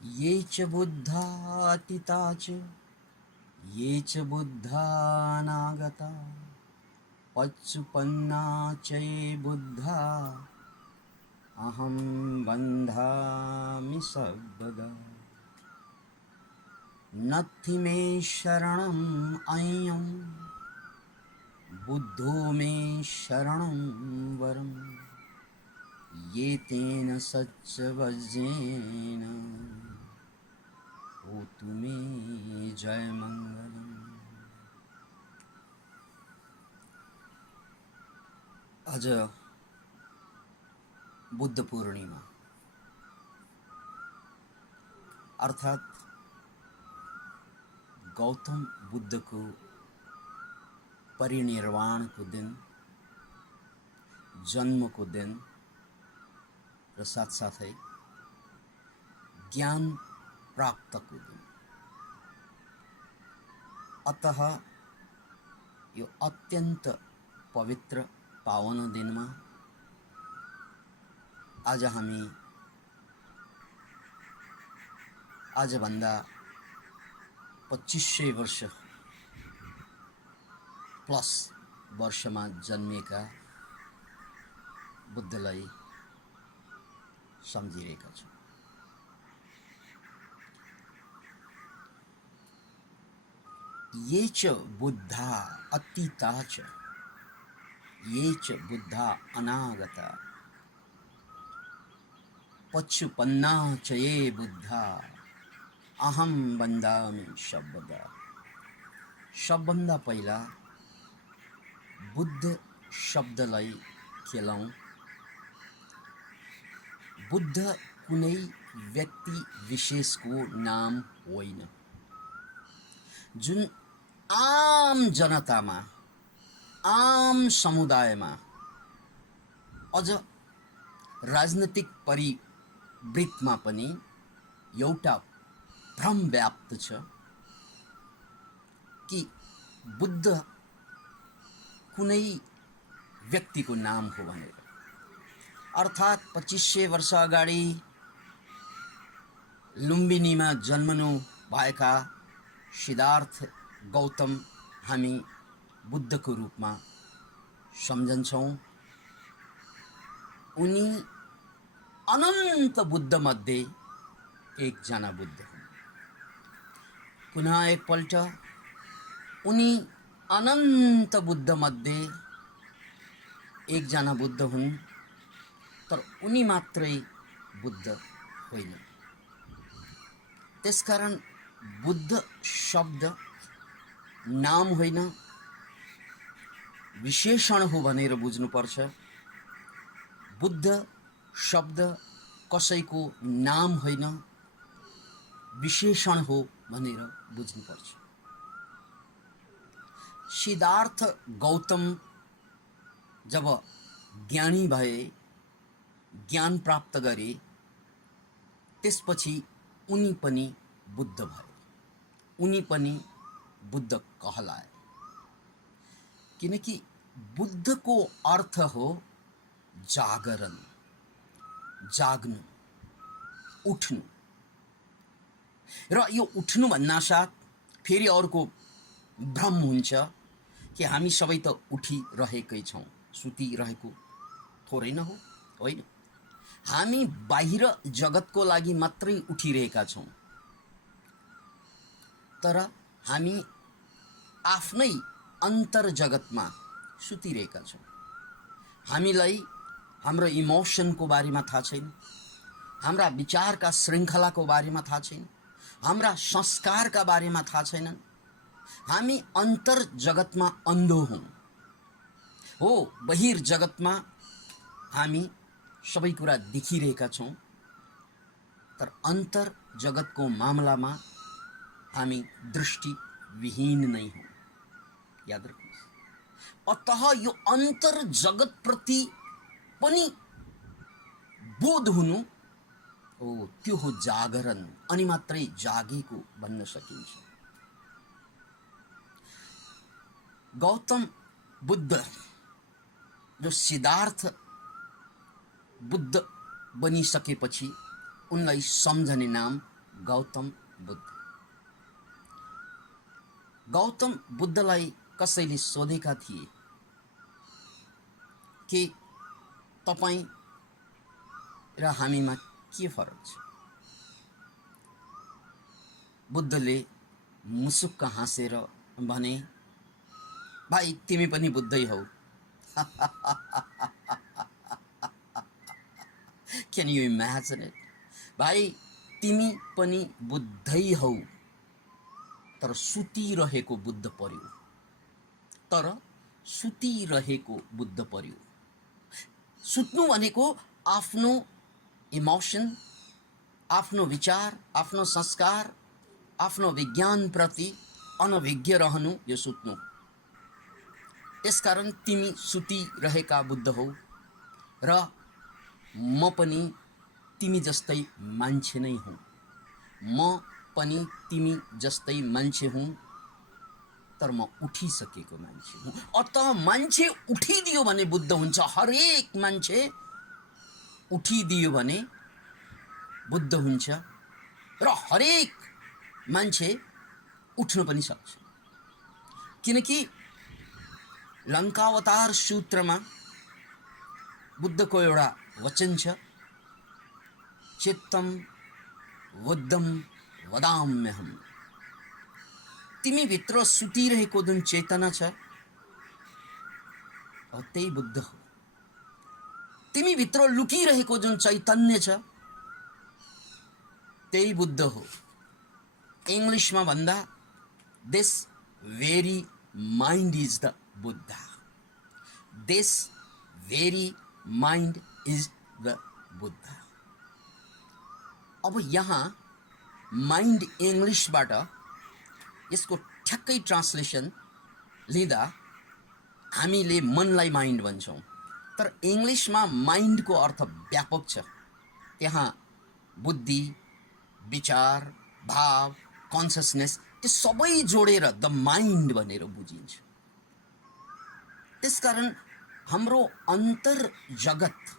ये च बुद्धा अतीता च ये च बुद्धा अनागता पच्चुपन्ना च ये बुद्धा अहं बन्धामि सर्वदा। नत्थि मे शरणम् अयं बुद्धो मे शरणं वरम् ये तेन सच्च वज्रेण होतु मे जय मंगलम। आज बुद्ध पूर्णिमा अर्थात गौतम बुद्ध को परिनिर्वाण को दिन, जन्म को दिन र साथसाथै ज्ञान प्राप्त को दिन। अतः यो अत्यंत पवित्र पावन दिन में आज हामी आज भन्दा 2500 वर्ष प्लस वर्षमा जन्मेका बुद्धलाई सम्झिरहेका छौं। ये च बुद्धा अतीता च ये च बुद्धा अनागता पच्चुपन्ना च ये बुद्धा अहम बन्दामि सर्वदा। सबभन्दा पहिला बुद्ध शब्दलाई खेलौं। बुद्ध कुनै व्यक्ति विशेषको नाम होइन, जुन आम जनतामा, आम समुदायमा, अझ राजनीतिक परिवृत्तमा पनि एउटा भ्रम व्याप्त छ कि बुद्ध कुनै व्यक्तिको नाम हो भनेर। अर्थात 2500 वर्ष अगाडि लुम्बिनीमा जन्मनु भएका सिद्धार्थ गौतम हामी बुद्धको रूपमा सम्झन्छौं। उनी अनन्त बुद्ध मध्ये एकजना बुद्ध हुन्। पुनः एकपल्ट उनी अनन्त बुद्ध मध्ये एकजना बुद्ध हुन्, तर उनी मात्रै बुद्ध होइन। त्यसकारण बुद्ध शब्द नाम होइन, विशेषण हो भनेर बुझ्नुपर्छ। बुद्ध शब्द कसैको नाम होइन, विशेषण हो भनेर बुझ्नुपर्छ। सिद्धार्थ गौतम जब ज्ञानी भए, ज्ञान प्राप्त गरे, त्यसपछि उनी पनि बुद्ध भए, उनी पनि बुद्ध कहलाए। किनकि बुद्धको अर्थ हो जागरण, जाग्नु, उठ्नु। र यो उठ्नु भन्नासाथ फेरि अर्को भ्रम हुन्छ कि हामी सबै त उठिरहेकै छौं, सुतिरहेको थोरै न हो, होइन। हामी बाहिर जगतको लागि मात्रै उठिरहेका छौं, तर हामी आफ्नै अन्तर जगतमा सुतिरहेका छौं। हामीलाई हाम्रो इमोसनको बारेमा थाहा छैन, हाम्रा विचारका श्रृङ्खलाको बारेमा थाहा छैन, हाम्रा संस्कारका बारेमा थाहा छैनन्। हामी अन्तर जगतमा अन्धो हौं। हो, बहिर जगतमा हामी सबै कुरा देखिरहेका छौं, तर अन्तर जगतको मामलामा हामी दृष्टिविहीन नै हौं। याद राख्नुहोस्। अतः यो अन्तर जगत प्रति पनि बोध हुनु, त्यो हो जागरण। अनि मात्रै जागेको भन्न सकिन्छ। गौतम बुद्ध जो सिद्धार्थ बुद्ध बनिसकेपछि उनलाई सम्झने नाम गौतम बुद्ध। गौतम बुद्धलाई कसैले सोधेका थिए कि तपाईं र हामीमा के फरक छ? बुद्धले मुसुक्क हाँसेर भने, भाइ तिमी पनि बुद्धै हौ। Can you imagine it? भाइ तिमी पनि बुद्धै हौ, तर सुतिरहेको बुद्ध पर्यो। सुत्नु भनेको आफ्नो इमोसन, आफ्नो विचार, आफ्नो संस्कार, आफ्नो विज्ञान प्रति अनभिज्ञ रहनु, यो सुत्नु। त्यसकारण तिमी सुतिरहेका बुद्ध हौ र म पनि तिमी जस्तै मान्छे नै हुँ। म पनि तिमी जस्तै मान्छे हुँ, तर म उठिसकेको मान्छे हुँ। अत मान्छे उठिदियो भने बुद्ध हुन्छ। हरेक मान्छे उठिदियो भने बुद्ध हुन्छ र हरेक मान्छे उठ्न पनि सक्छ। किनकि लङ्कावतार सूत्रमा बुद्धको एउटा वचन छ, चित्तम बुद्धम वदाम्यहम। तिमी भित्र सुतिरहेको जुन चेतना छ, त्यही बुद्ध हो। तिमी भित्र लुकिरहेको जुन चैतन्य छ, त्यही बुद्ध हो। इंग्लिशमा भन्दा this very mind is the Buddha. This very mind is the Buddha. अब यहाँ माइन्ड इंग्लिशबाट यसको ठ्याक्कै ट्रान्सलेसन लिँदा हामीले मनलाई माइन्ड भन्छौँ, तर इंग्लिशमा माइन्डको अर्थ व्यापक छ। त्यहाँ बुद्धि, विचार, भाव, कन्सियसनेस, त्यो सबै जोडेर द माइन्ड भनेर बुझिन्छ। त्यसकारण हाम्रो अन्तर जगत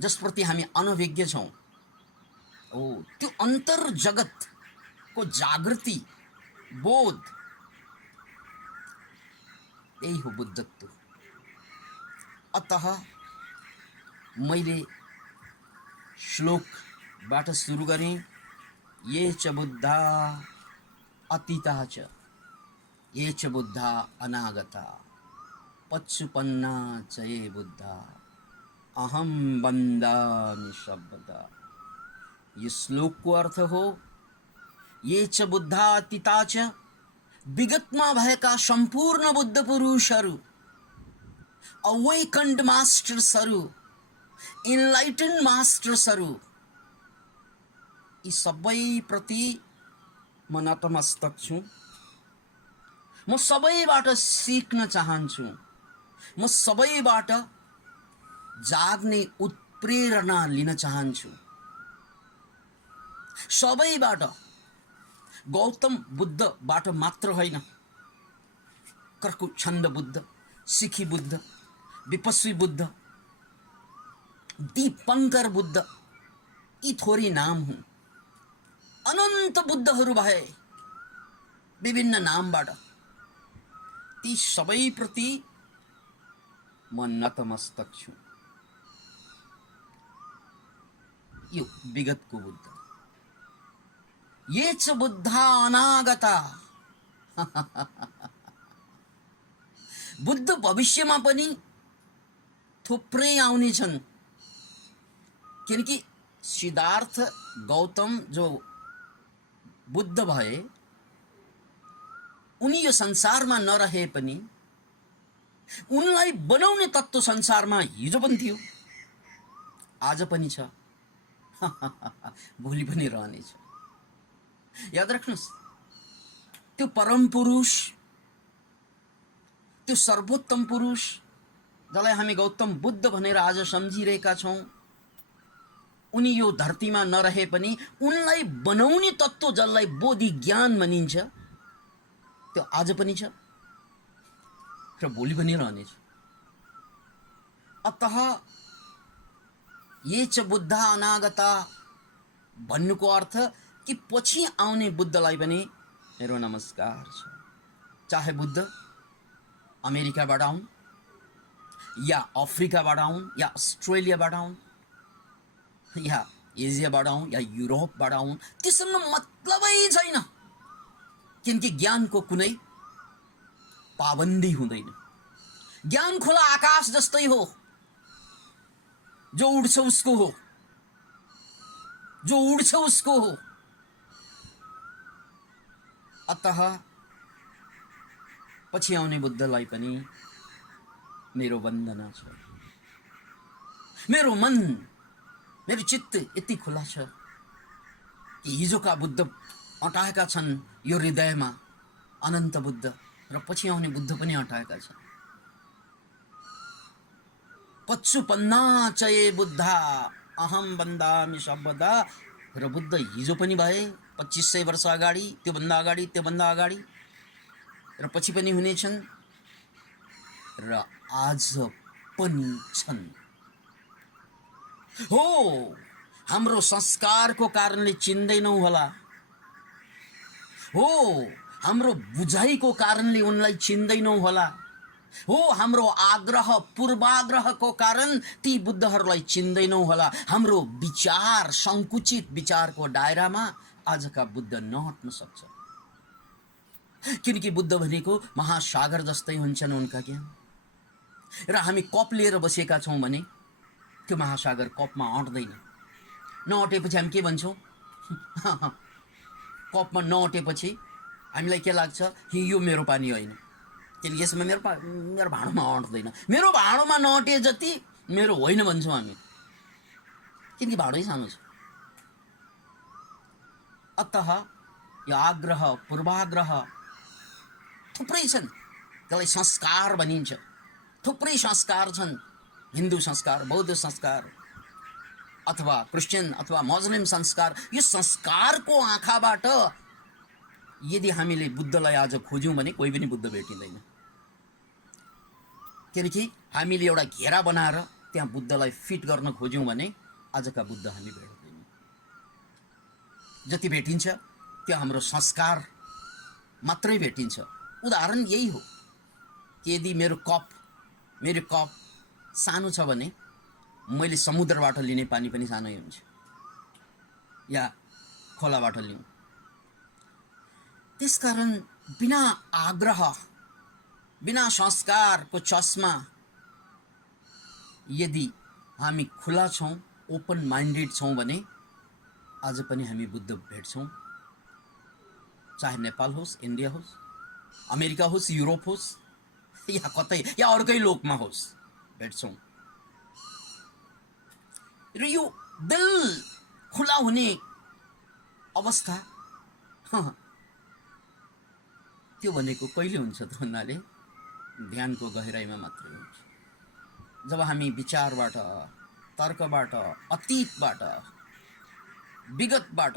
जसप्रति हामी अनभिज्ञ छौँ, त्यो अन्तर जगतको जागृति, बोध, यही हो बुद्धत्व। अतः मैले श्लोकबाट सुरु गरेँ, ये च बुद्धा अतीता च, ये च बुद्धा अनागता, पच्चुपन्ना च ये बुद्धा, अहम वन्दामि सर्वदा। ये श्लोकको अर्थ हो, ये च बुद्धा अतीता च, विगतमा भएका सम्पूर्ण बुद्ध पुरुषहरू, अवेकन्ड मास्टर्सहरू, इनलाइटन मास्टर्सहरू, यी सबै प्रति म नतमस्तक छु। म सबैबाट सिक्न चाहन्छु। म सबैबाट जाग्ने उत्प्रेरणा लिन चाहन्छु। सबैबाट, गौतम बुद्धबाट मात्र होइन, कर्कुछन्द बुद्ध, सिखी बुद्ध, विपस्वी बुद्ध, दीपंकर बुद्ध, यी थोरै नाम हुन्। अनन्त बुद्धहरू भए विभिन्न नामबाट। ती सबैप्रति म नतमस्तक छु। यो विगतको बुद्ध। ये च बुद्धा अनागता। बुद्ध भविष्यमा पनि थुप्रै आउने छन्। किनकि सिद्धार्थ गौतम जो बुद्ध भए, उनी यो संसारमा नरहे पनि उनलाई बनाउने तत्त्व संसारमा हिजो पनि थियो, आज पनि छ, भोलि पनि रहनेछ। याद राख्नुस्, त्यो परम पुरुष, त्यो सर्वोत्तम पुरुष जसलाई हामी गौतम बुद्ध भनेर आज सम्झिरहेका छौं, उनी यो धरतीमा नरहे पनि उनलाई बनाउने तत्त्व जसलाई बोधि ज्ञान भनिन्छ, त्यो आज पनि छ र भोलि पनि रहनेछ। अतः ये च बुद्धा अनागता भन्नुको अर्थ कि पछि आउने बुद्धलाई पनि मेरो नमस्कार छ। चाहे बुद्ध अमेरिकाबाट आउन् या अफ्रिकाबाट आउन् या अस्ट्रेलियाबाट आउन् या एसियाबाट आउन् या युरोपबाट आउन्, त्यसमा मतलबै छैन, किनकि ज्ञानको कुनै पाबन्दी हुँदैन। ज्ञान खुला आकाश जस्तै हो, जो उड्छ उसको हो, जो उड्छ उसको हो। अतः पछि आउने बुद्धलाई पनि मेरो वन्दना छ। मेरो मन, मेरो चित्त यति खुला छ कि हिजोका बुद्ध अटाएका छन् यो हृदयमा, अनन्त बुद्ध, र पछि आउने बुद्ध पनि अटाएका छन्। पच्चुपन्नाचये बुद्धा अहम वन्दामि सर्वदा, र बुद्ध हिजो पनि भए 2500 वर्ष अगाडि, त्योभन्दा अगाडि, त्योभन्दा अगाडि, र पछि पनि हुनेछन्, र आज पनि छन्। हो, हाम्रो संस्कारको कारणले चिन्दैनौँ होला, हो हाम्रो बुझाइको कारणले उनलाई चिन्दैनौँ होला, हो हाम्रो आग्रह पूर्वाग्रहको कारण ती बुद्धहरूलाई चिन्दैनौँ होला। हाम्रो विचार, संकुचित विचारको दायरामा आजका बुद्ध नहट्न सक्छ, किनकि बुद्ध भनेको महासागर जस्तै हुन्छन् उनका ज्ञान, र हामी कप लिएर बसेका छौँ भने त्यो महासागर कपमा अट्दैन। नअटेपछि हामी के भन्छौँ? कपमा नअटेपछि हामीलाई के लाग्छ? यो मेरो पानी होइन, किनकि यसमा मेरो भाँडोमा अट्दैन। मेरो भाँडोमा नअटे जति मेरो होइन भन्छौँ हामी, किनकि भाँडै सानो छ। अतः यो आग्रह पूर्वाग्रह थुप्रै छन्, त्यसलाई संस्कार भनिन्छ। थुप्रै संस्कार छन्, हिन्दू संस्कार, बौद्ध संस्कार, अथवा क्रिस्चियन अथवा मुस्लिम संस्कार। यो संस्कारको आँखाबाट यदि हामीले बुद्धलाई आज खोज्यौँ भने कोही पनि बुद्ध भेटिँदैन, किनकि हामीले एउटा घेरा बनाएर त्यहाँ बुद्धलाई फिट गर्न खोज्यौँ भने आजका बुद्ध हामी भेट्दैनौँ। जति भेटिन्छ त्यो हाम्रो संस्कार मात्रै भेटिन्छ। उदाहरण यही हो कि यदि मेरो कप सानो छ भने मैले समुद्रबाट लिने पानी पनि सानै हुन्छ, या खोलाबाट लिउँ। त्यसकारण बिना आग्रह, बिना संस्कारको चस्मा यदि हामी खुला छौँ, ओपन माइन्डेड छौँ भने आज पनि हामी बुद्ध भेट्छौँ। चाहे नेपाल होस्, इन्डिया होस्, अमेरिका होस्, युरोप होस्, या कतै या अर्कै लोकमा होस्, भेट्छौँ। र यो दिल खुला हुने अवस्था त्यो भनेको कहिले हुन्छ त भन्नाले ध्यानको गहिराइमा मात्रै हुन्छ। जब हामी विचारबाट, तर्कबाट, अतीतबाट, विगतबाट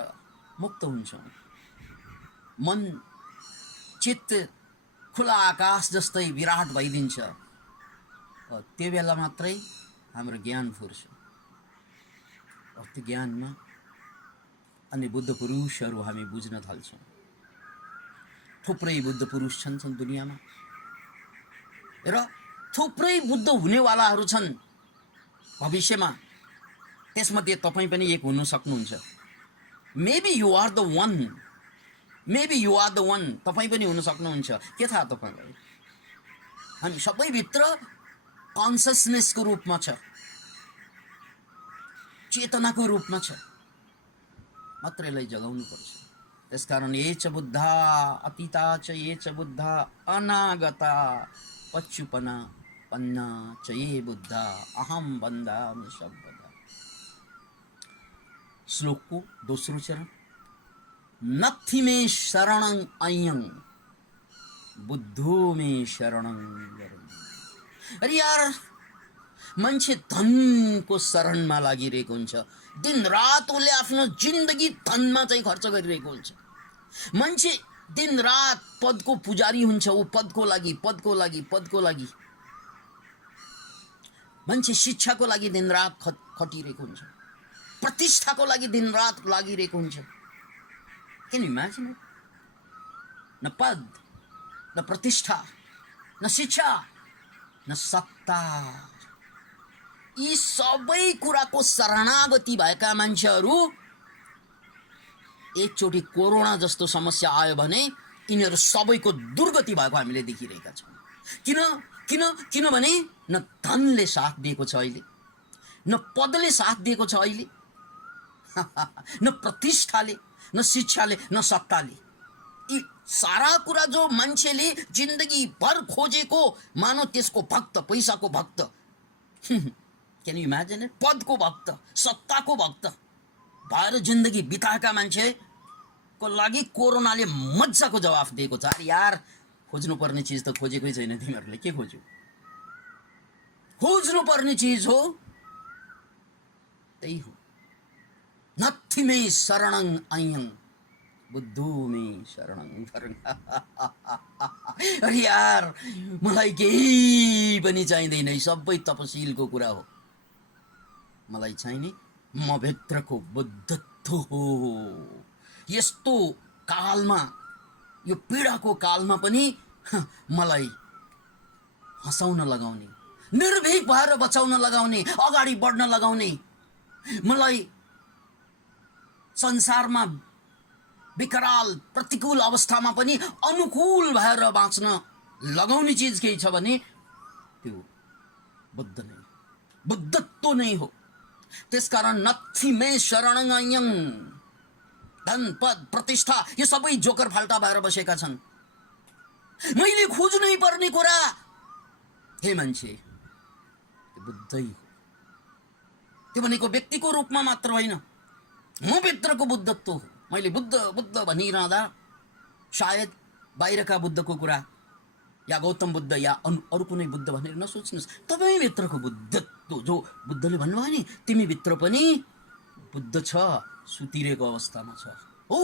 मुक्त हुन्छौँ, मन चित्त खुला आकाश जस्तै विराट भइदिन्छ, त्यो बेला मात्रै हाम्रो ज्ञान फुर्छ। त्यो ज्ञानमा अनि बुद्ध पुरुषहरू हामी बुझ्न थाल्छौँ। थुप्रै बुद्ध पुरुष छन् दुनियाँमा, र थुप्रै बुद्ध हुनेवालाहरू छन् भविष्यमा। त्यसमध्ये तपाईँ पनि एक हुन सक्नुहुन्छ। Maybe you are the one, maybe you are the one, तपाईँ पनि हुन सक्नुहुन्छ। के थाहा तपाईँलाई? हामी सबैभित्र कन्सियसनेसको रूपमा छ, चेतनाको रूपमा छ, मात्र यसलाई जगाउनु पर्छ। त्यसकारण ये च बुद्धा अतीता च ये च बुद्धा अनागता पच्चुपना पन्ना च ये बुद्धा अहम वन्दामि सर्वदा। श्लोक को दोस्रो चरण, नत्थि मे शरणं अयं बुद्धो मे शरणं वरं। अरे यार, मान्छे धनको शरणमा लागिरहेको हुन्छ। दिनरात उसले आफ्नो जिन्दगी धनमा चाहिँ खर्च गरिरहेको हुन्छ। मान्छे दिनरात पदको पुजारी हुन्छ, ऊ पदको लागि। मान्छे शिक्षाको लागि दिनरात खटिरहेको हुन्छ, प्रतिष्ठाको लागि दिनरात लागिरहेको हुन्छ। Can you imagine it? न पद, न प्रतिष्ठा, न शिक्षा, न सत्ता, यी सबै कुराको शरणागति भएका मान्छेहरू एकचोटि कोरोना जस्तो समस्या आयो भने यिनीहरू सबैको दुर्गति भएको हामीले देखिरहेका छौँ। किन किन किनभने न धनले साथ दिएको छ अहिले, न पदले साथ दिएको छ अहिले, न प्रतिष्ठाले, न शिक्षाले, न सत्ताले। यी सारा कुरा जो मान्छेले जिन्दगी भर खोजेको, मानो त्यसको भक्त, पैसाको भक्त, क्यान यु इमेजिन इट, पदको भक्त, सत्ताको भक्त भएर जिन्दगी बिताएका मान्छेको लागि कोरोनाले मजाको जवाफ दिएको छ। अरे यार, खोज्नुपर्ने चिज त खोजेकै छैन, तिमीहरूले के खोज्यौ? खोज्नुपर्ने चिज हो त्यही हो, नत्थि मे शरणं अयं बुद्धो मे शरणं वरं। अरे यार, मलाई केही पनि चाहिँदैन, सबै तपसिलको कुरा हो। मलाई चाहिने म भित्रको बुद्धत्व हो। यस्तो कालमा, यो पीडाको कालमा पनि मलाई हँसाउन लगाउने, निर्भीक भएर बचाउन लगाउने, अगाडि बढ्न लगाउने, मलाई संसारमा विकराल प्रतिकूल अवस्थामा पनि अनुकूल भएर बाँच्न लगाउने चिज केही छ भने त्यो बुद्ध नै, बुद्धत्व नै हो। त्यसकारण नत्थि मे शरणं अयं, धन पद प्रतिष्ठा यो सबै जोकर फाल्टा भएर बसेका छन्। मैले खोज्नै पर्ने कुरा हे मान्छे त्यो बुद्धै हो। त्यो भनेको व्यक्तिको रूपमा मात्र होइन, म भित्रको बुद्धत्व हो। मैले बुद्ध बुद्ध भनिरहँदा सायद बाहिरका बुद्धको कुरा या गौतम बुद्ध या अरू कुनै बुद्ध भनेर नसोच्नुहोस्। तपाईँ भित्रको बुद्धत्व, जो बुद्धले भन्नुभयो नि, तिमी भित्र पनि बुद्ध छ, सुतिरहेको अवस्थामा छ। हो,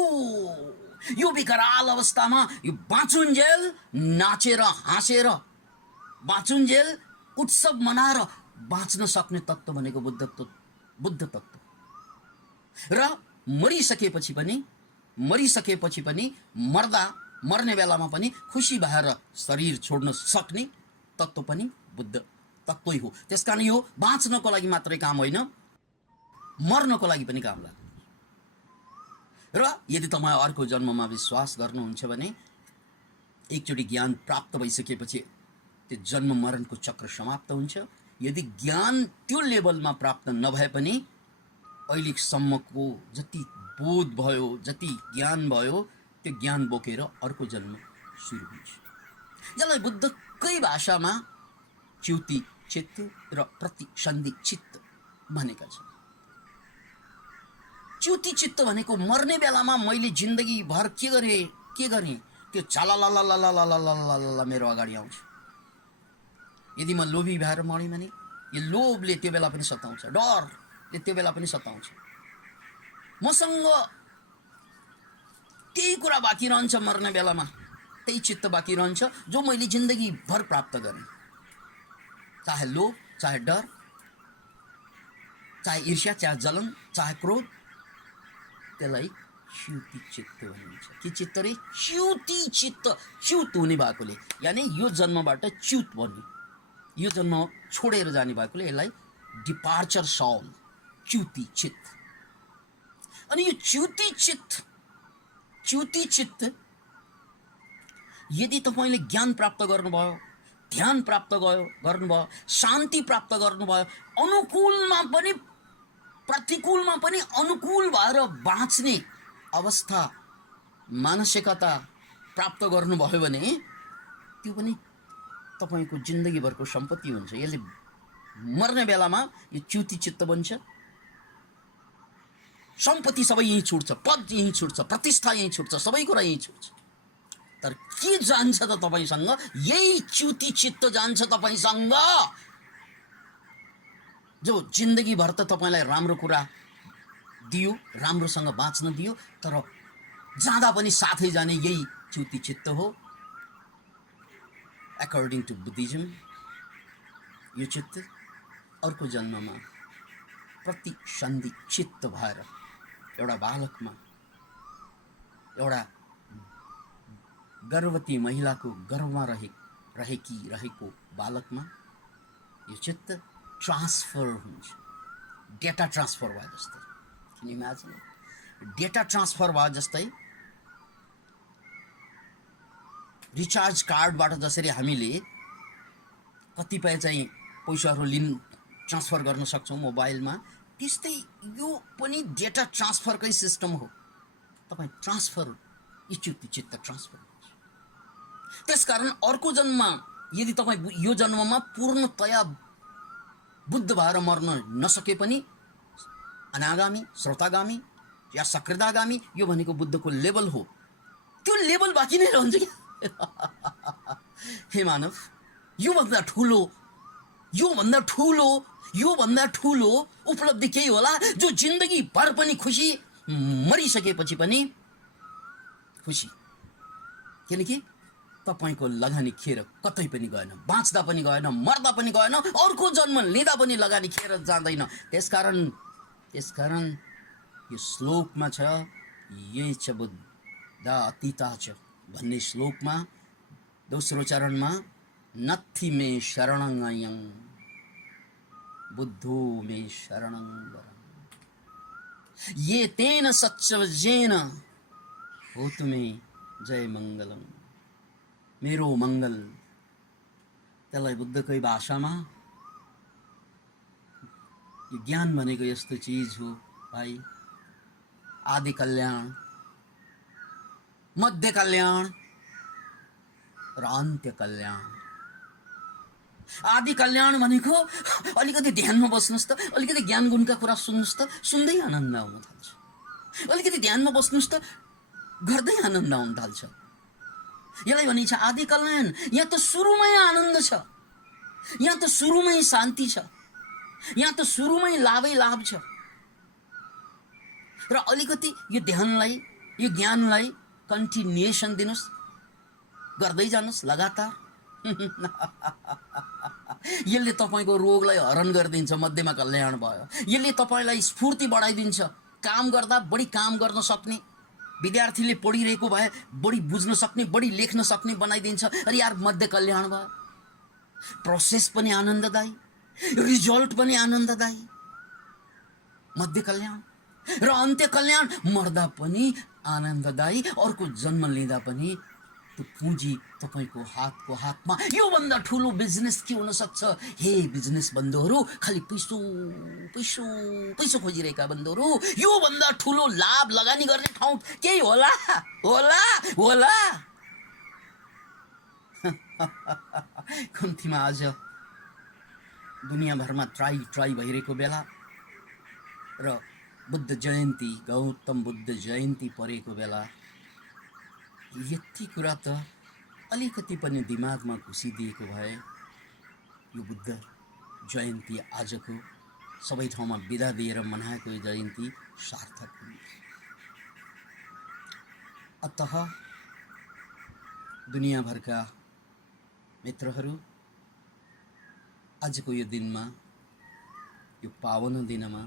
यो विकराल अवस्थामा यो बाँचुन्जेल नाचेर हाँसेर, बाँचुन्जेल उत्सव मनाएर बाँच्न सक्ने तत्त्व भनेको बुद्धत्व, बुद्ध तत्त्व। र मरिसकेपछि पनि मर्ने बेलामा पनि खुसी भएर शरीर छोड्न सक्ने तत्त्व पनि बुद्ध तत्त्वै हो। त्यसकारण यो बाँच्नको लागि मात्रै काम होइन, मर्नको लागि पनि काम लाग्छ। र यदि तपाईँ अर्को जन्ममा विश्वास गर्नुहुन्छ भने एकचोटि ज्ञान प्राप्त भइसकेपछि त्यो जन्म मरणको चक्र समाप्त हुन्छ। यदि ज्ञान त्यो लेभलमा प्राप्त नभए पनि अहिलेसम्मको जति बोध भयो, जति ज्ञान भयो, त्यो ज्ञान बोकेर अर्को जन्म सुरु हुन्छ, जसलाई बुद्धकै भाषामा च्युति चित्त र प्रतिसन्धि चित्त भनेका छन्। च्युति चित्त भनेको मर्ने बेलामा मैले जिन्दगी भर के गरेँ त्यो चालालालालालालालाला मेरो अगाडि आउँछ। यदि म लोभी भएर मरेँ भने यो लोभले त्यो बेला पनि सताउँछ, डरले त्यो बेला पनि सताउँछ। मसँग त्यही कुरा बाँकी रहन्छ मर्ने बेलामा, त्यही चित्त बाँकी रहन्छ जो मैले जिन्दगी भर प्राप्त गरेँ। चाहे लोभ, चाहे डर, चाहे ईर्ष्या, चाहे जलन, चाहे क्रोध, त्यसलाई च्युति चित्त भनिन्छ। के चित्त रे? च्युति चित्त। च्युत हुने भएकोले, यानि यो जन्मबाट च्युत बन्ने, यो जन्म छोडेर जाने भएकोले यसलाई डिपार्चर सौल, च्युति चित्त। अनि यो च्युति चित्त यदि तपाईँले ज्ञान प्राप्त गर्नुभयो, ध्यान प्राप्त गर्नुभयो, शान्ति प्राप्त गर्नुभयो, अनुकूलमा पनि प्रतिकूलमा पनि अनुकूल भएर बाँच्ने अवस्था, मानसिकता प्राप्त गर्नुभयो भने त्यो पनि तपाईँको जिन्दगीभरको सम्पत्ति हुन्छ। यसले मर्ने बेलामा यो च्युति चित्त बन्छ। सम्पत्ति सबै यहीँ छुट्छ, पद यहीँ छुट्छ, प्रतिष्ठा यहीँ छुट्छ, सबै कुरा यहीँ छुट्छ। तर के जान्छ त तपाईँसँग? यही च्युति चित्त जान्छ तपाईँसँग, जो जिन्दगीभर त तपाईँलाई राम्रो कुरा दियो, राम्रोसँग बाँच्न दियो, तर जाँदा पनि साथै जाने यही च्युति चित्त हो। अकर्डिङ टु बुद्धिज्म यो चित्त अर्को जन्ममा प्रतिसन्धि चित्त भएर एउटा बालकमा, एउटा गर्भवती महिलाको गर्भमा रहेको बालकमा यो चित्त ट्रान्सफर हुन्छ, डेटा ट्रान्सफर भयो जस्तै। किन इमेजिन, डेटा ट्रान्सफर भयो जस्तै रिचार्ज कार्डबाट जसरी हामीले कतिपय चाहिँ पैसाहरू ट्रान्सफर गर्न सक्छौँ मोबाइलमा, त्यस्तै यो पनि डेटा ट्रान्सफरकै सिस्टम हो। तपाईँ ट्रान्सफर इच्छुक चित्त ट्रान्सफर हुन्छ। त्यसकारण अर्को जन्म यदि तपाईँ यो जन्ममा पूर्णतया बुद्ध भएर मर्न नसके पनि अनागामी, श्रोतागामी या सकृदागामी, यो भनेको बुद्धको लेभल हो, त्यो लेभल बाँकी नै रहन्छ क्या। हे मानव, योभन्दा ठुलो उपलब्धि केही होला जो जिन्दगी भर पनि खुसी, मरिसकेपछि पनि खुसी। किनकि तपाईको लगानी खेर कतै पनि गएन, बाँच्दा पनि गएन, मर्दा पनि गएन, अर्को जन्म लिँदा पनि लगानी खेर जाँदैन। त्यसकारण यो श्लोकमा छ, ये च बुद्ध अतीता च भन्ने श्लोकमा दोस्रो चरणमा नत्थि मे शरणं अयं बुद्धो मे शरणं वरं ये तेन सच्चवजेन हो तुमे जय मङ्गलम। मेरो मङ्गल, त्यसलाई बुद्धकै भाषामा यो ज्ञान भनेको यस्तो चिज हो भाइ, आदि कल्याण, मध्य कल्याण र अन्त्य कल्याण। आदि कल्याण भनेको अलिकति ध्यानमा बस्नुस् त, अलिकति ज्ञान गुणका कुरा सुन्नुस् त, सुन्दै आनन्द आउन थाल्छ। अलिकति ध्यानमा बस्नुस् त, गर्दै आनन्द आउन थाल्छ। यसलाई भनिन्छ आदि कल्याण। यहाँ त सुरुमै आनन्द छ, यहाँ त सुरुमै शान्ति छ, यहाँ त सुरुमै लाभै लाभ छ। र अलिकति यो ध्यानलाई, यो ज्ञानलाई कन्टिन्युएसन दिनुस्, गर्दै जानुस् लगातार। यसले तपाईको रोगलाई हरण गरिदिन्छ, मध्यमा कल्याण भयो। यसले तपाईलाई स्फूर्ति बढाइदिन्छ, काम गर्दा बढी काम गर्न सक्ने, विद्यार्थीले पढिरहेको भए बढी बुझ्न सक्ने, बढी लेख्न सक्ने बनाइदिन्छ। अरे यार, मध्य कल्याण भयो। प्रोसेस पनि आनन्ददायी, रिजल्ट पनि आनन्ददायी, मध्य कल्याण। र अन्त्य कल्याण, मर्दा पनि आनन्ददायी, अर्को जन्म लिँदा पनि त्यो पुँजी तपाईको हातको हातमा। यो भन्दा ठुलो बिजनेस के हुन सक्छ? हे बिजनेस बन्धुहरू, खाली पैसो पैसो पैसो खोजिरहेका बन्धुहरू, यो भन्दा ठुलो लाभ लगानी गर्ने ठाउँ केही होला? होला होला कम्तीमा आज दुनियाँभरमा ट्राई भइरहेको बेला र बुद्ध जयन्ती, गौतम बुद्ध जयन्ती परेको बेला यति कुरा त अलिकति पनि दिमागमा घुसिदिएको भए यो बुद्ध जयन्ती आजको सबै ठाउँमा बिदा दिएर मनाएको यो जयन्ती सार्थक हुन्छ। अतः दुनियाँभरका मित्रहरू, आजको यो दिनमा, यो पावन दिनमा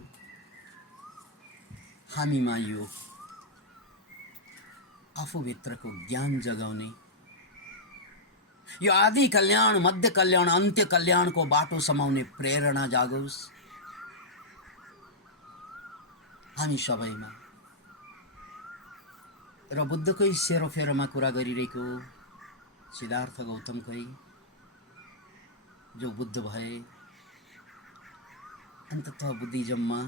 हामीमा यो आफूभित्रको ज्ञान जगाउने, यो आदि कल्याण, मध्य कल्याण, अन्त्य कल्याणको बाटो समाउने प्रेरणा जागोस् हामी सबैमा। र बुद्धकै सेरोफेरोमा कुरा गरिरहेको सिद्धार्थ गौतमकै, जो बुद्ध भए, अन्ततः बुद्धिज्ममा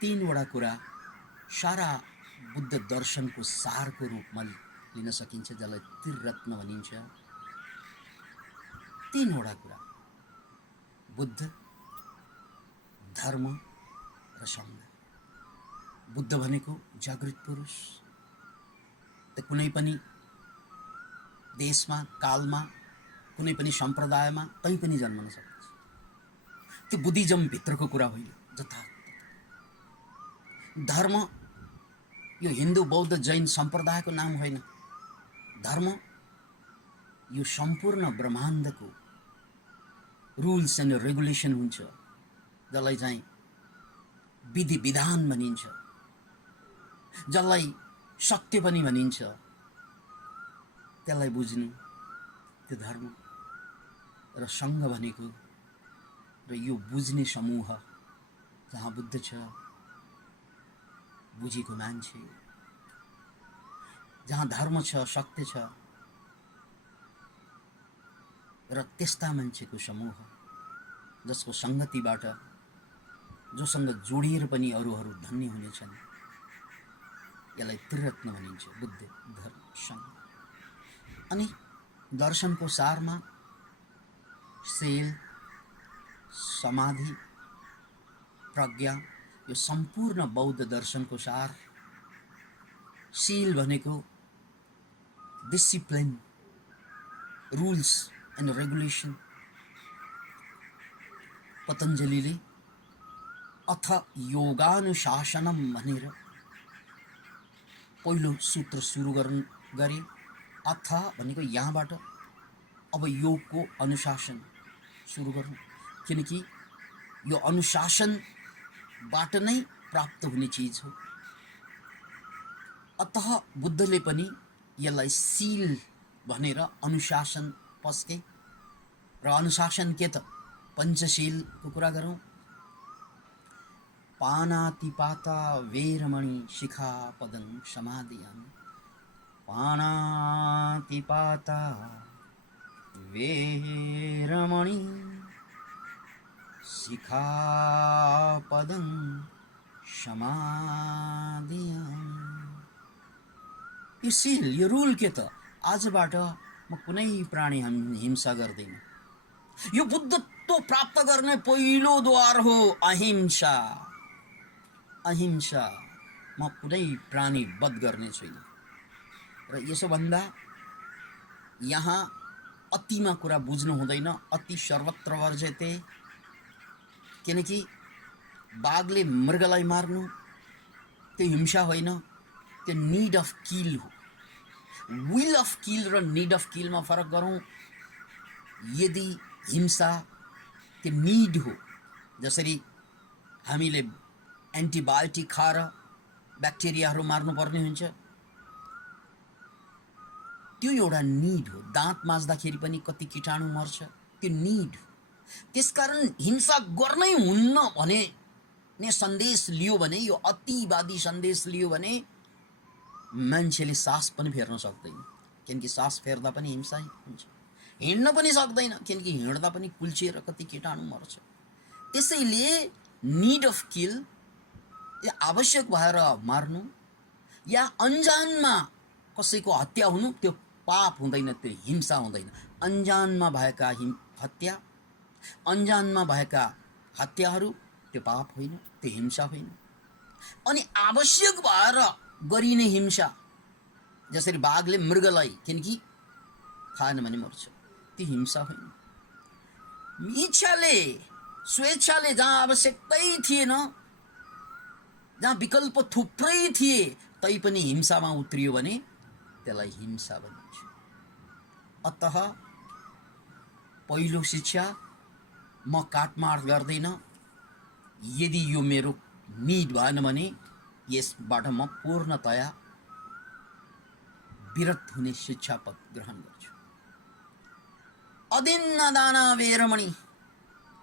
तीनवटा कुरा सारा बुद्ध दर्शनको सारको रूपमा लिन सकिन्छ, जसलाई त्रिरत्न भनिन्छ। तीनवटा कुरा: बुद्ध, धर्म र सङ्घ। बुद्ध भनेको जागृत पुरुष, त कुनै पनि देशमा, कालमा, कुनै पनि सम्प्रदायमा कहीँ पनि जन्मन सक्छ। त्यो बुद्धिज्म भित्रको कुरा होइन। जथा धर्म यो हिन्दू, बौद्ध, जैन सम्प्रदायको नाम होइन। धर्म यो सम्पूर्ण ब्रह्माण्डको रुल्स एन्ड रेगुलेसन हुन्छ, जसलाई चाहिँ विधि विधान भनिन्छ। जसलाई सत्य पनि भनिन्छ, त्यसलाई बुझ्नु त्यो धर्म। र सङ्घ भनेको र यो बुझ्ने समूह जहाँ बुद्ध छ, बुझेको मान्छे, जहाँ धर्म छ, सत्य छ र त्यस्ता मान्छेको समूह जसको सङ्गतिबाट, जोसँग जोडिएर पनि अरूहरू धन्य हुनेछन्, यसलाई त्रिरत्न भनिन्छ, बुद्ध, धर्म, सङ्घ। अनि दर्शनको सारमा शील, समाधि, प्रज्ञा, यो सम्पूर्ण बौद्ध दर्शनको सार। शील भनेको डिसिप्लिन, रुल्स एन्ड रेगुलेसन। पतञ्जलिले अथ योगानुशासनम भनेर पहिलो सूत्र सुरु गरे। अथ भनेको यहाँबाट अब योगको अनुशासन सुरु गर्नु, किनकि यो अनुशासनबाट नै प्राप्त हुने चिज हो। अतः बुद्धले पनि यसलाई शील भनेर अनुशासन पस्के। र अनुशासन के त? पञ्चशीलको कुरा गरौँ। पानातिपाता वेरमणि शिखापदं समादियामि। पानातिपाता वेरमणि शिखापदं समादियामि। यो शील, यो रुल के त? आजबाट म कुनै प्राणी हिंसा गर्दैन। यो बुद्धत्व प्राप्त गर्ने पहिलो द्वार हो अहिंसा। अहिंसा, म कुनै प्राणी वध गर्ने छैन। र यसो भन्दा यहाँ अतिमा कुरा बुझ्नु हुँदैन। अति सर्वत्र वर्जते। किनकि बाघले मृगलाई मार्नु त्यो हिंसा होइन, त्यो निड अफ किल हो। विल अफ किल र निड अफ किलमा फरक गरौँ। यदि हिंसा त्यो निड हो, जसरी हामीले एन्टिबायोटिक खाएर ब्याक्टेरियाहरू मार्नुपर्ने हुन्छ, त्यो एउटा निड हो। दाँत माझ्दाखेरि पनि कति कीटाणु मर्छ, त्यो निड हो। त्यसकारण हिंसा गर्नै हुन्न भने ने सन्देश लियो भने, यो अतिवादी सन्देश लियो भने मान्छेले सास पनि फेर्न सक्दैन। किनकि सास फेर्दा पनि हिंसा हुन्छ। हिँड्न पनि सक्दैन, किनकि हिँड्दा पनि कुल्चिएर कति कीटाणु मर्छ। त्यसैले निड अफ किल, या आवश्यक भएर मार्नु या अन्जानमा कसैको हत्या हुनु, त्यो पाप हुँदैन, त्यो हिंसा हुँदैन। अन्जानमा भएका हत्या, अन्जानमा भएका हत्याहरू त्यो पाप होइन, त्यो हिंसा होइन। अनि आवश्यक भएर गरिने हिंसा, जसरी बाघले मृगलाई किनकि खाएन भने मर्छ, त्यो हिंसा होइन। इच्छाले, स्वेच्छाले जहाँ आवश्यकतै थिएन, जहाँ विकल्प थुप्रै थिए, तैपनि हिंसामा उत्रियो भने त्यसलाई हिंसा भनिन्छ। अतः पहिलो शिक्षा, म काटमाड गर्दैन। यदि यो मेरो निड भएन भने यसबाट म पूर्णतया विरत हुने शिक्षापद ग्रहण गर्छु। अदिन्न दाना वेरमणि,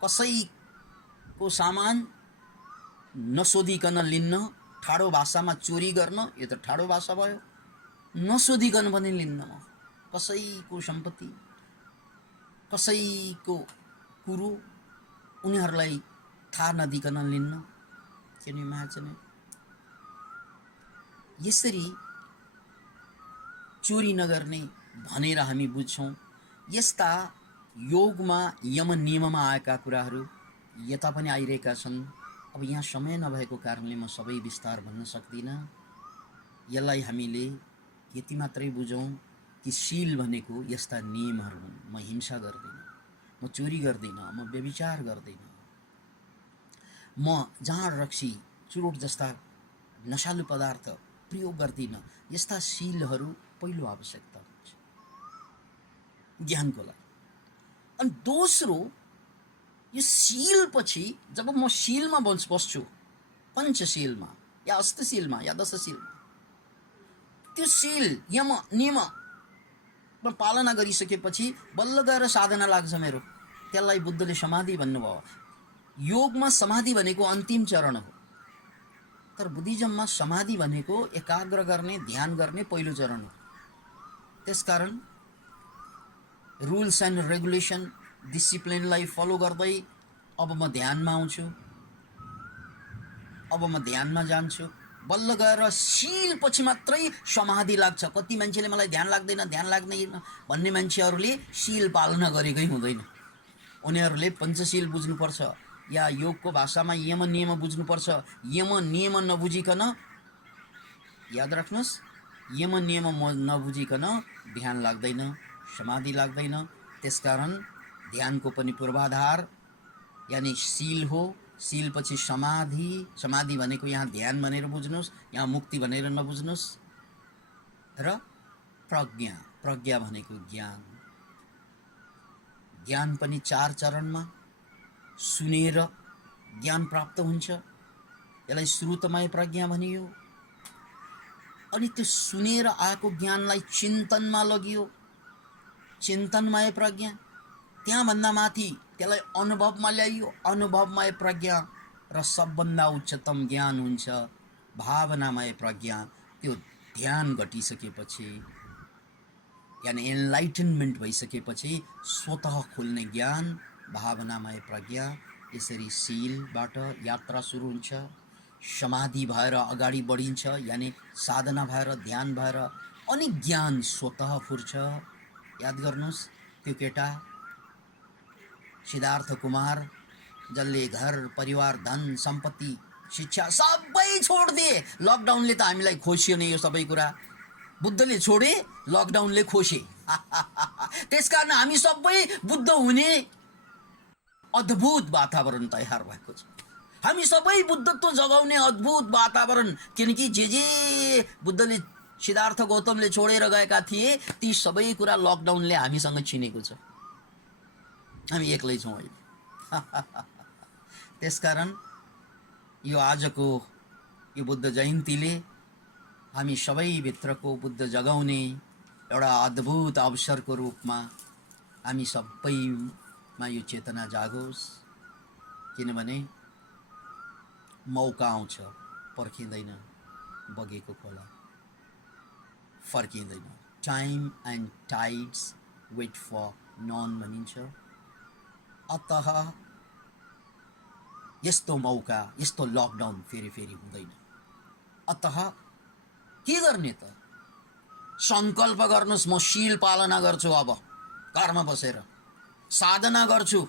कसैको सामान नसोधिकन लिन्न। ठाडो भाषामा चोरी गर्न, यो त ठाडो भाषा भयो। नसोधिकन पनि लिन्न म। कसैको सम्पत्ति, कसैको कुरो उनीहरूलाई थाहा नदिकन लिन्न। Can you imagine it? यसरी चोरी नगर्ने भनेर हामी बुझ्छौँ। यस्ता योगमा यम नियममा आएका कुराहरू यता पनि आइरहेका छन्। अब यहाँ समय नभएको कारणले म सबै विस्तार भन्न सक्दिनँ। यसलाई हामीले यति मात्रै बुझौँ कि शील भनेको यस्ता नियमहरू हुन्। म हिंसा गर्दिनँ, म चोरी गर्दिनँ, म व्यभिचार गर्दिनँ, म जाँड रक्सी चुरोट जस्ता नशालु पदार्थ प्रयोग गर्दिनँ। यस्ता शीलहरू पहिलो आवश्यकता हुन्छ ज्ञानको लागि। अनि दोस्रो, यो शील पछि जब म शीलमा बस्छु, पञ्चशीलमा या अष्टशीलमा या दशशीलमा, त्यो शील यम नियम पालना गरिसकेपछि बल्ल गएर साधना लाग्छ मेरो। त्यसलाई बुद्धले समाधि भन्नुभयो। योगमा समाधि भनेको अन्तिम चरण हो, तर बुद्धिज्ममा समाधि भनेको एकाग्र गर्ने, ध्यान गर्ने पहिलो चरण हो। त्यसकारण रुल्स एन्ड रेगुलेसन, डिसिप्लिनलाई फलो गर्दै अब म ध्यानमा आउँछु, अब म ध्यानमा जान्छु, बल्ल गएर शील पछि मात्रै समाधि लाग्छ। कति मान्छेले मलाई ध्यान लाग्दैन भन्ने मान्छेहरूले शील पालना गरेकै हुँदैन। उनीहरूले पञ्चशील बुझ्नुपर्छ या योगको भाषामा यम नियम बुझ्नुपर्छ। यम नियम नबुझिकन, याद राख्नुहोस्, यम नियम नबुझिकन ध्यान लाग्दैन, समाधि लाग्दैन। त्यसकारण ध्यानको पनि पूर्वाधार यानि शील हो। शील पछि समाधि, समाधि भनेको यहाँ ध्यान भनेर बुझ्नुहोस्, यहाँ मुक्ति भनेर नबुझ्नुहोस्। र प्रज्ञा, प्रज्ञा भनेको ज्ञान। ज्ञान पनि 4 चरणमा सुनेर ज्ञान प्राप्त हुन्छ। यसलाई श्रुतमय प्रज्ञा भनियो। अनि त्यो सुनेर आएको ज्ञानलाई चिन्तनमा लगियो, चिन्तनमय प्रज्ञा। त्यहाँभन्दा माथि त्यसलाई अनुभवमा ल्याइयो, अनुभवमय प्रज्ञा। र सबभन्दा उच्चतम ज्ञान हुन्छ भावनामय प्रज्ञा। त्यो ध्यान घटिसकेपछि यानि एनलाइटनमेन्ट भइसकेपछि स्वतः खुल्ने ज्ञान भावनामय प्रज्ञा। यसरी शीलबाट यात्रा सुरु हुन्छ, समाधि भएर अगाडि बढिन्छ यानि साधना भएर, ध्यान भएर, अनि ज्ञान स्वतः फुर्छ। याद गर्नुहोस् त्यो केटा सिद्धार्थ कुमार, जसले घर परिवार, धन सम्पत्ति, शिक्षा सबै छोडिदिए। लकडाउनले त हामीलाई खोस्यो नि यो सबै कुरा। बुद्धले छोडे, लकडाउनले खोसे। त्यसकारण हामी सबै बुद्ध हुने अद्भुत वातावरण तयार भएको छ। हामी सबै बुद्धत्व जगाउने अद्भुत वातावरण। किनकि जे बुद्धले, सिद्धार्थ गौतमले छोडेर गएका थिए ती सबै कुरा लकडाउनले हामीसँग छिनेको छ। हामी एक्लै छौँ अहिले। त्यसकारण यो आजको यो बुद्ध जयन्तीले हामी सबै भित्रको बुद्ध जगाउने एउटा अद्भुत अवसरको रूपमा हामी सबैमा यो चेतना जागोस्। किनभने मौका आउँछ, पर्खिँदैन, बगेको खोला फर्किँदैन। Time and tides wait for none भनिन्छ। अतः यस्तो मौका, यस्तो लकडाउन फेरि हुँदैन। अतः के गर्ने त? सङ्कल्प गर्नुहोस्, म शील पालना गर्छु, अब घरमा बसेर साधना गर्छु।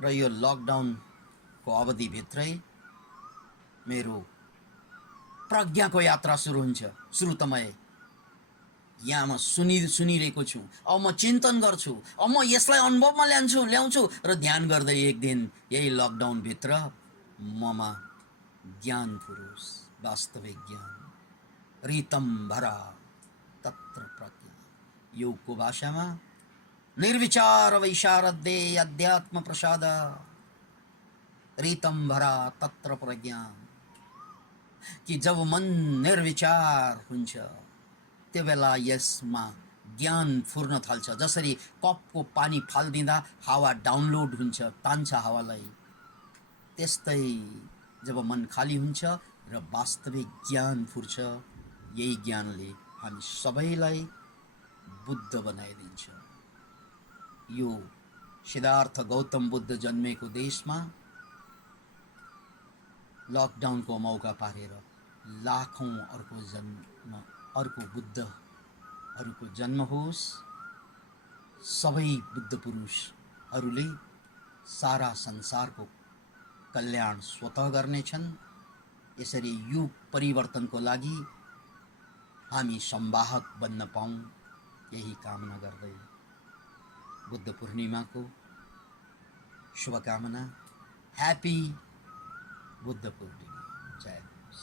र यो लकडाउनको अवधिभित्रै मेरो प्रज्ञाको यात्रा सुरु हुन्छ, श्रुतमय। यहाँ म सुनिरहेको छु, अब म चिन्तन गर्छु, अब म यसलाई अनुभवमा ल्याउँछु र ध्यान गर्दै एक दिन यही लकडाउनभित्र ममा ज्ञान फुरोस्, वास्तविक ज्ञान। रीतम भरा तत्र प्रज्ञा। योगको भाषामा निर्विचार वैशारदे अध्यात्म प्रसाद, रीतम भरा तत्र प्रज्ञा। कि जब मन निर्विचार हुन्छ त्यो बेला यसमा ज्ञान फुर्न थाल्छ। जसरी कपको पानी फाल्दिँदा हावा डाउनलोड हुन्छ, तान्छ हावालाई, त्यस्तै जब मन खाली हुन्छ र वास्तविक ज्ञान फुर्छ, यही ज्ञानले हामी सबैलाई बुद्ध बनाइदिन्छ। यो सिद्धार्थ गौतम बुद्ध जन्मेको देशमा लकडाउनको मौका पारेर लाखौं अर्को बुद्धहरूको जन्म होस्। सबै बुद्ध पुरुषहरूले सारा संसारको कल्याण स्वतः गर्नेछन्। यसरी युग परिवर्तनको लागि हामी संवाहक बन्न पाऊँ, यही कामना गर्दै बुद्ध पूर्णिमाको शुभकामना। ह्यापी बुद्ध पूर्णिमा। जय होस्।